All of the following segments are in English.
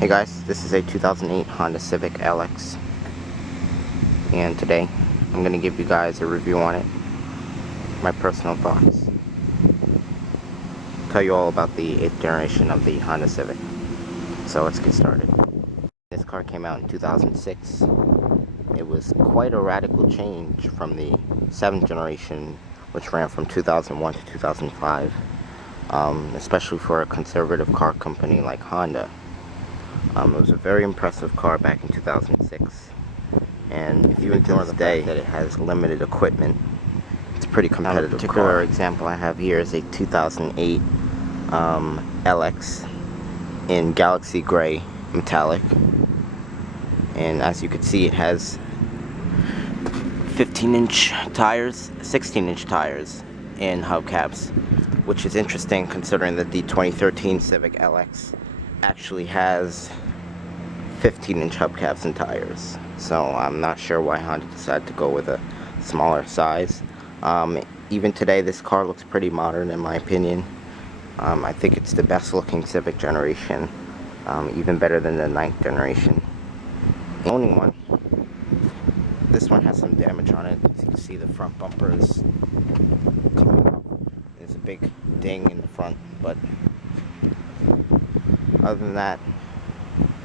Hey guys, this is a 2008 Honda Civic LX, and today I'm going to give you guys a review on it, my personal thoughts, tell you all about the 8th generation of the Honda Civic. So let's get started. This car came out in 2006. It was quite a radical change from the 7th generation, which ran from 2001 to 2005, especially for a conservative car company like Honda. It was a very impressive car back in 2006, and if you ignore the fact that it has limited equipment, it's a pretty competitive car. The particular example I have here is a 2008 LX in Galaxy Gray Metallic, and as you can see, it has 15-inch tires, 16-inch tires, and hubcaps, which is interesting considering that the 2013 Civic LX actually has 15-inch hubcaps and tires. So I'm not sure why Honda decided to go with a smaller size. Even today, this car looks pretty modern in my opinion. I think it's the best looking Civic generation, even better than the 9th generation. Owning one, this one has some damage on it. As you can see, the front bumper is coming up. There's a big ding in the front, but other than that,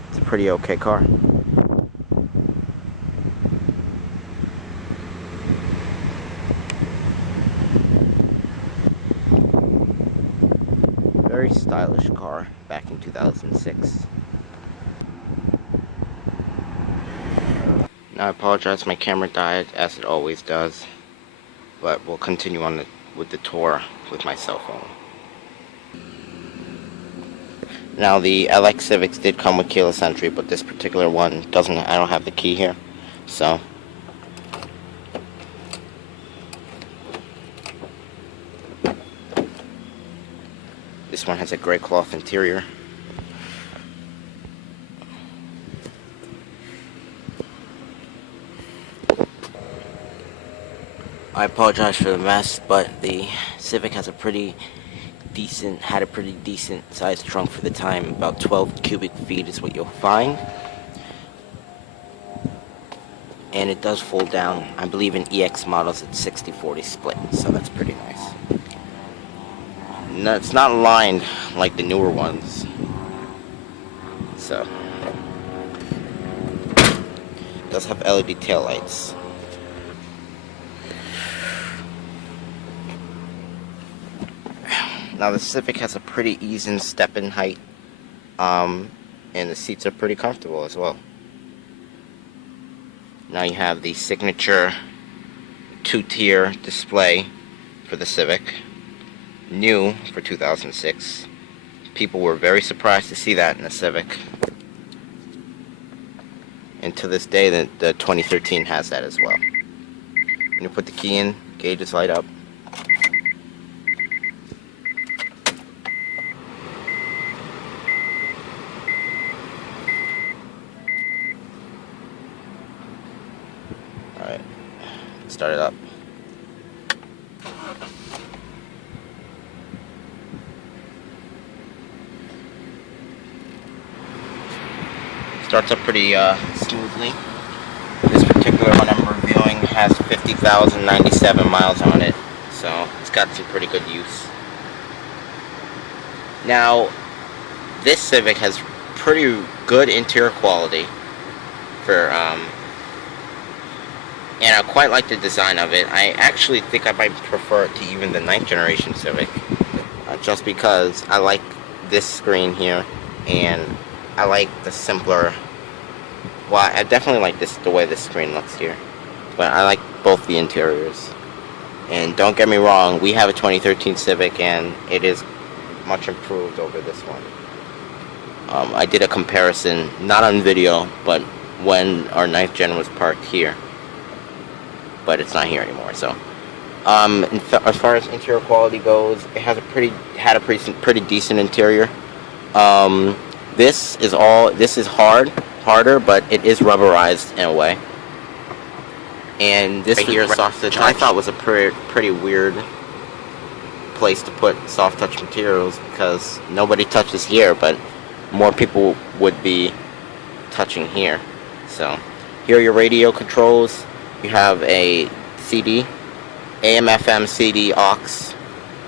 it's a pretty okay car. Very stylish car back in 2006. Now I apologize, my camera died as it always does, but we'll continue on with the tour with my cell phone. Now the LX Civics did come with keyless entry, but this particular one doesn't. I don't have the key here, so this one has a gray cloth interior. I apologize for the mess, but the Civic has a pretty decent sized trunk for the time. About 12 cubic feet is what you'll find, and it does fold down. I believe in EX models it's 60-40 split, so that's pretty nice. No, it's not lined like the newer ones, so it does have LED taillights. Now the Civic has a pretty easy step-in height, and the seats are pretty comfortable as well. Now you have the signature 2-tier display for the Civic, new for 2006. People were very surprised to see that in the Civic, and to this day the 2013 has that as well. When you put the key in, gauges light up. Alright, start it up. Starts up pretty smoothly. This particular one I'm reviewing has 50,097 miles on it, so it's got some pretty good use. Now, this Civic has pretty good interior quality for and I quite like the design of it. I actually think I might prefer it to even the 9th generation Civic, just because I like this screen here, and I like the simpler. Well, I definitely like the way this screen looks here, but I like both the interiors. And don't get me wrong, we have a 2013 Civic, and it is much improved over this one. I did a comparison, not on video, but when our 9th gen was parked here. But it's not here anymore. So, as far as interior quality goes, it has a pretty decent interior. This is harder, but it is rubberized in a way. And this right here, soft touch, I thought was a pretty weird place to put soft touch materials because nobody touches here, but more people would be touching here. So here are your radio controls. You have a CD, AM FM CD aux,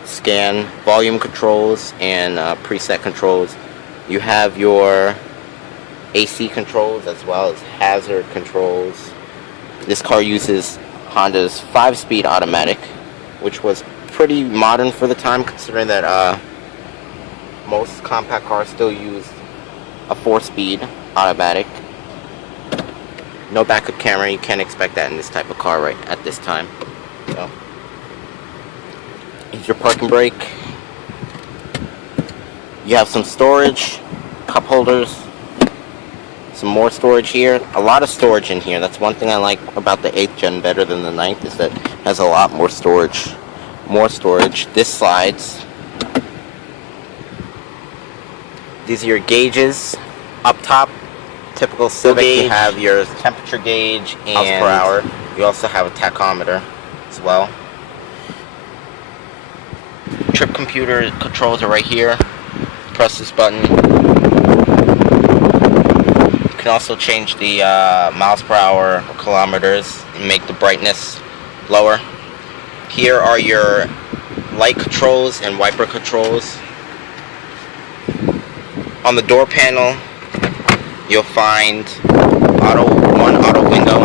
scan, volume controls, and preset controls. You have your AC controls as well as hazard controls. This car uses Honda's 5-speed automatic, which was pretty modern for the time, considering that most compact cars still use a 4-speed automatic. No backup camera, you can't expect that in this type of car right at this time. So, here's your parking brake. You have some storage, cup holders, some more storage here. A lot of storage in here. That's one thing I like about the 8th gen better than the 9th, is that it has a lot more storage. More storage. This slides. These are your gauges. Up top, typical Civic, you have your temperature gauge and miles per hour. You also have a tachometer as well. Trip computer controls are right here. Press this button. You can also change the miles per hour or kilometers and make the brightness lower. Here are your light controls and wiper controls. On the door panel, you'll find one auto window,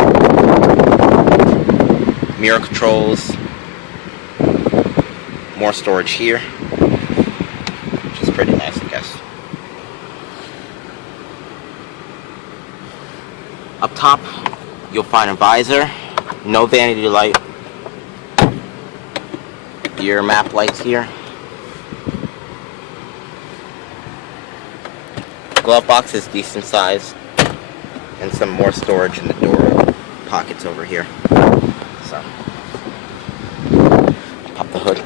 mirror controls, more storage here, which is pretty nice, I guess. Up top, you'll find a visor, no vanity light, your map lights here. Glove box is decent size, and some more storage in the door pockets over here. So, pop the hood.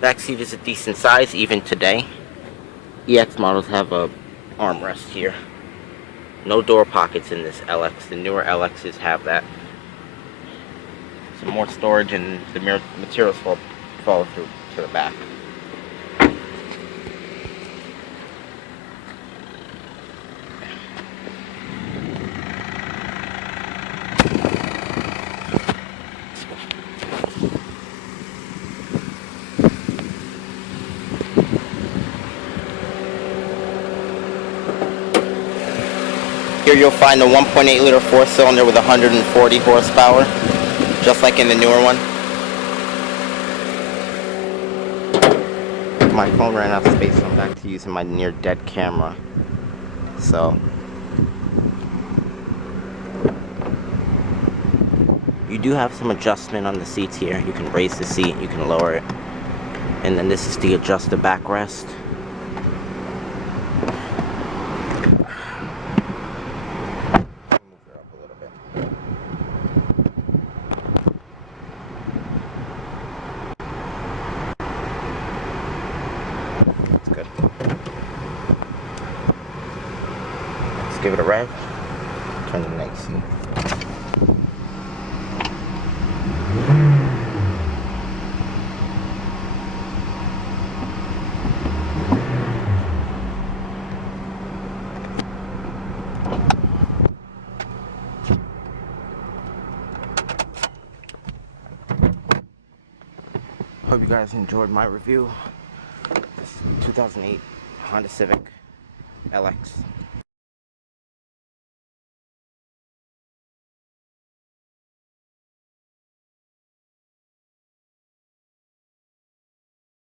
Back seat is a decent size even today. EX models have a armrest here. No door pockets in this LX. The newer LXs have that. Some more storage, and the materials fall through to the back. Here you'll find the 1.8 liter 4-cylinder with 140 horsepower. Just like in the newer one. My phone ran out of space, so I'm back to using my near dead camera. So, you do have some adjustment on the seats here. You can raise the seat, you can lower it. And then this is to adjust the backrest. Good. Let's give it a rev. Turn the AC. Hope you guys enjoyed my review. 2008 Honda Civic LX.